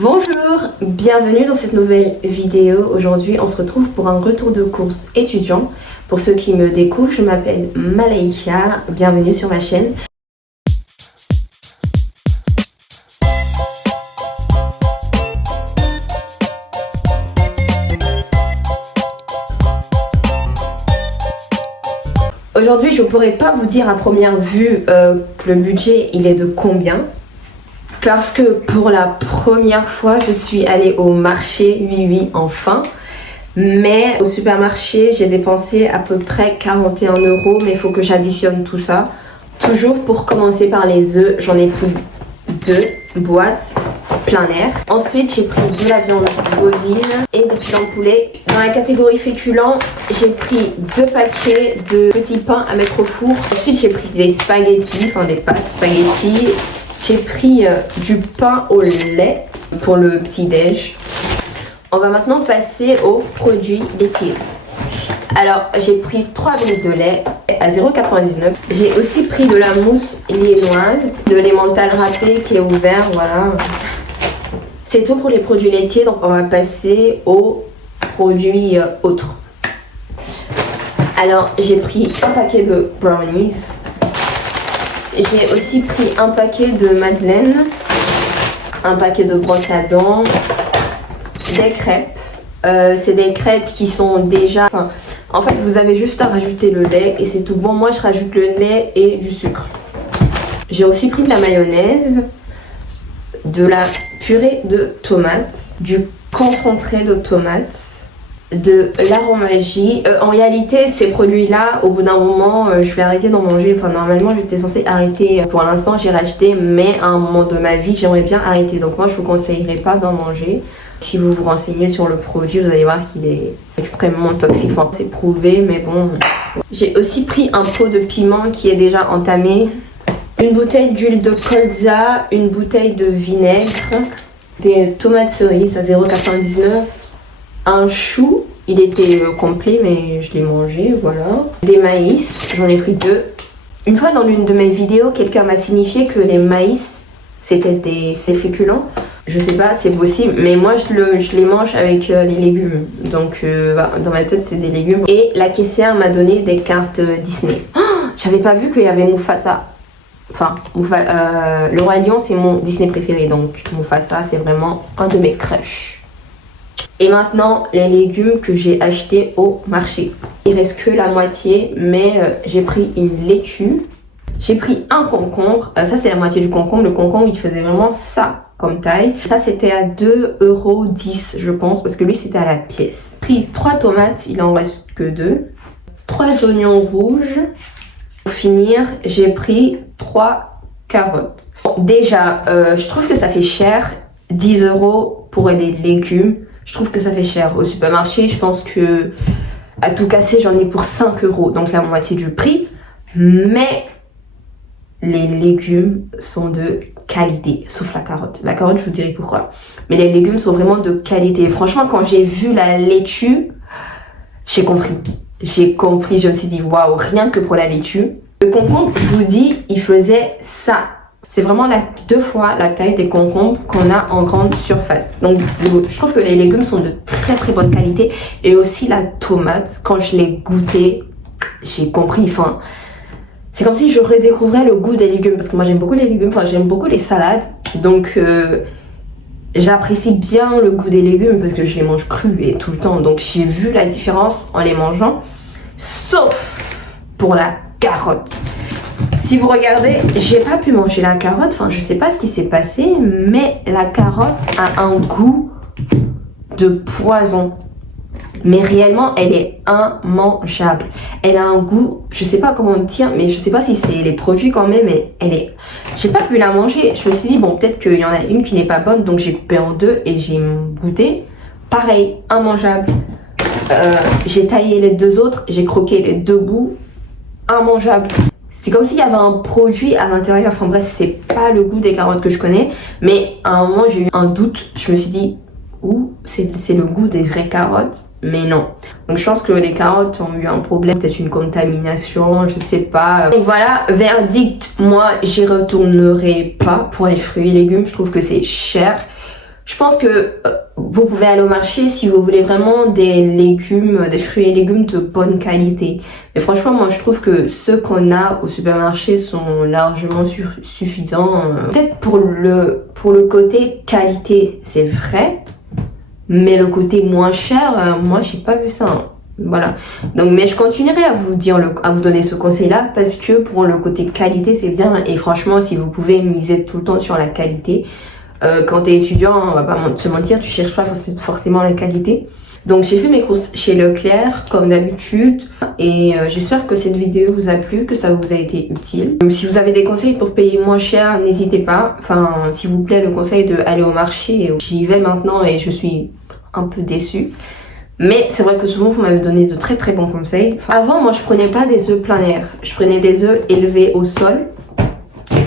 Bonjour, bienvenue dans cette nouvelle vidéo. Aujourd'hui, on se retrouve pour un retour de course étudiant. Pour ceux qui me découvrent, je m'appelle Malaïka. Bienvenue sur ma chaîne. Aujourd'hui, je ne pourrais pas vous dire à première vue que le budget il est de combien. Parce que pour la première fois, je suis allée au marché, oui, enfin. Mais au supermarché, j'ai dépensé à peu près 41 €, mais il faut que j'additionne tout ça. Toujours pour commencer par les œufs, j'en ai pris 2 boîtes plein air. Ensuite, j'ai pris de la viande bovine et des pilons de poulet. Dans la catégorie féculents, j'ai pris 2 paquets de petits pains à mettre au four. Ensuite, j'ai pris des spaghettis, enfin des pâtes spaghettis. J'ai pris du pain au lait pour le petit-déj. On va maintenant passer aux produits laitiers. Alors, j'ai pris 3 briques de lait à 0,99 €. J'ai aussi pris de la mousse liénoise, de l'emmental râpé qui est ouvert, voilà. C'est tout pour les produits laitiers, donc on va passer aux produits autres. Alors, j'ai pris un paquet de brownies. J'ai aussi pris un paquet de madeleine, un paquet de brosses à dents, des crêpes. C'est des crêpes qui sont déjà... en fait, vous avez juste à rajouter le lait et c'est tout bon. Moi, je rajoute le lait et du sucre. J'ai aussi pris de la mayonnaise, de la purée de tomates, du concentré de tomates, de l'aromagie. En réalité, ces produits-là, au bout d'un moment, je vais arrêter d'en manger. Enfin, normalement, j'étais censée arrêter. Pour l'instant, j'ai racheté, mais à un moment de ma vie, j'aimerais bien arrêter. Donc moi, je vous conseillerais pas d'en manger. Si vous vous renseignez sur le produit, vous allez voir qu'il est extrêmement toxique. Enfin, c'est prouvé, mais bon. J'ai aussi pris un pot de piment qui est déjà entamé, une bouteille d'huile de colza, une bouteille de vinaigre, des tomates cerises à 0,99 €. Un chou, il était complet mais je l'ai mangé, voilà. Des maïs, j'en ai pris 2. Une fois dans l'une de mes vidéos, quelqu'un m'a signifié que les maïs, c'était des féculents. Je sais pas, c'est possible, mais moi je les mange avec les légumes. Donc dans ma tête c'est des légumes. Et la caissière m'a donné des cartes Disney. Oh, j'avais pas vu qu'il y avait Mufasa. Enfin, le Roi Lion c'est mon Disney préféré, donc Mufasa c'est vraiment un de mes crushs. Et maintenant, les légumes que j'ai achetés au marché. Il reste que la moitié, mais j'ai pris une laitue. J'ai pris un concombre. Ça, c'est la moitié du concombre. Le concombre, il faisait vraiment ça comme taille. Ça, c'était à 2,10 €, je pense, parce que lui, c'était à la pièce. J'ai pris 3 tomates, il en reste que 2. 3 oignons rouges. Pour finir, j'ai pris 3 carottes. Bon, déjà, je trouve que ça fait cher. 10 € pour les légumes. Je trouve que ça fait cher. Au supermarché, je pense que à tout casser, j'en ai pour 5 €, donc la moitié du prix. Mais les légumes sont de qualité, sauf la carotte. La carotte, je vous dirai pourquoi. Mais les légumes sont vraiment de qualité. Franchement, quand j'ai vu la laitue, j'ai compris. Je me suis dit, waouh, rien que pour la laitue. Le concombre, je vous dis, il faisait ça. C'est vraiment 2 fois la taille des concombres qu'on a en grande surface. Donc je trouve que les légumes sont de très très bonne qualité. Et aussi la tomate, quand je l'ai goûtée, j'ai compris. Enfin, c'est comme si je redécouvrais le goût des légumes. Parce que moi j'aime beaucoup les légumes, enfin j'aime beaucoup les salades. Donc j'apprécie bien le goût des légumes parce que je les mange crus et tout le temps. Donc j'ai vu la différence en les mangeant. Sauf pour la carotte. Si vous regardez, j'ai pas pu manger la carotte, enfin je sais pas ce qui s'est passé, mais la carotte a un goût de poison. Mais réellement, elle est immangeable. Elle a un goût, je sais pas comment dire, mais je sais pas si c'est les produits quand même, mais elle est... J'ai pas pu la manger, je me suis dit, bon peut-être qu'il y en a une qui n'est pas bonne, donc j'ai coupé en 2 et j'ai goûté. Pareil, immangeable. J'ai taillé les 2 autres, j'ai croqué les 2 bouts, immangeable. C'est comme s'il y avait un produit à l'intérieur. Enfin bref, c'est pas le goût des carottes que je connais. Mais à un moment, j'ai eu un doute. Je me suis dit, c'est le goût des vraies carottes? Mais non. Donc je pense que les carottes ont eu un problème. Peut-être une contamination, je sais pas. Donc voilà, verdict. Moi, j'y retournerai pas pour les fruits et légumes. Je trouve que c'est cher. Je pense que vous pouvez aller au marché si vous voulez vraiment des légumes, des fruits et légumes de bonne qualité. Mais franchement, moi je trouve que ceux qu'on a au supermarché sont largement suffisants. Peut-être pour le côté qualité, c'est vrai. Mais le côté moins cher, moi j'ai pas vu ça. Hein. Voilà. Donc, mais je continuerai à vous donner ce conseil-là parce que pour le côté qualité, c'est bien. Et franchement, si vous pouvez miser tout le temps sur la qualité, quand t'es étudiant, on va pas se mentir, tu cherches pas forcément la qualité. Donc j'ai fait mes courses chez Leclerc comme d'habitude et j'espère que cette vidéo vous a plu, que ça vous a été utile. Si vous avez des conseils pour payer moins cher, n'hésitez pas. Enfin, s'il vous plaît, le conseil d'aller au marché, j'y vais maintenant et je suis un peu déçue. Mais c'est vrai que souvent vous m'avez donné de très très bons conseils. Avant, moi je prenais pas des œufs plein air, je prenais des œufs élevés au sol.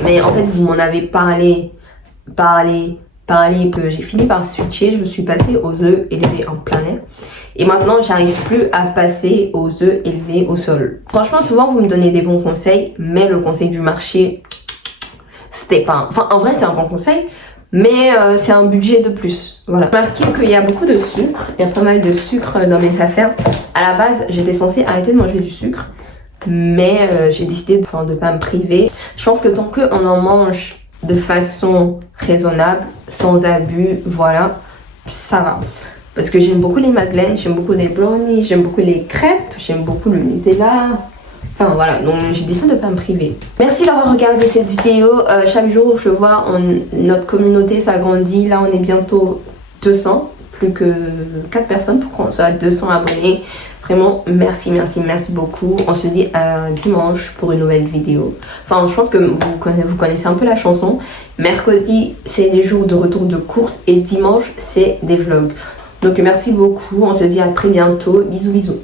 Mais en fait, vous m'en avez parlé, que j'ai fini par switcher, je suis passée aux œufs élevés en plein air. Et maintenant, j'arrive plus à passer aux œufs élevés au sol. Franchement, souvent, vous me donnez des bons conseils, mais le conseil du marché, c'était pas... Enfin, en vrai, c'est un bon conseil, mais c'est un budget de plus. Voilà. Remarquez qu'il y a beaucoup de sucre, il y a pas mal de sucre dans mes affaires. À la base, j'étais censée arrêter de manger du sucre, mais j'ai décidé de pas me priver. Je pense que tant qu'on en mange de façon raisonnable, sans abus, voilà, ça va. Parce que j'aime beaucoup les madeleines, j'aime beaucoup les brownies, j'aime beaucoup les crêpes, j'aime beaucoup le Nutella. Enfin voilà, donc j'ai décidé de ne pas me priver. Merci d'avoir regardé cette vidéo. Chaque jour, je vois notre communauté s'agrandit. Là, on est bientôt 200, plus que 4 personnes pour qu'on soit à 200 abonnés. Vraiment, merci beaucoup. On se dit à dimanche pour une nouvelle vidéo. Enfin, je pense que vous connaissez un peu la chanson. Mercredi, c'est les jours de retour de course et dimanche, c'est des vlogs. Donc, merci beaucoup. On se dit à très bientôt. Bisous.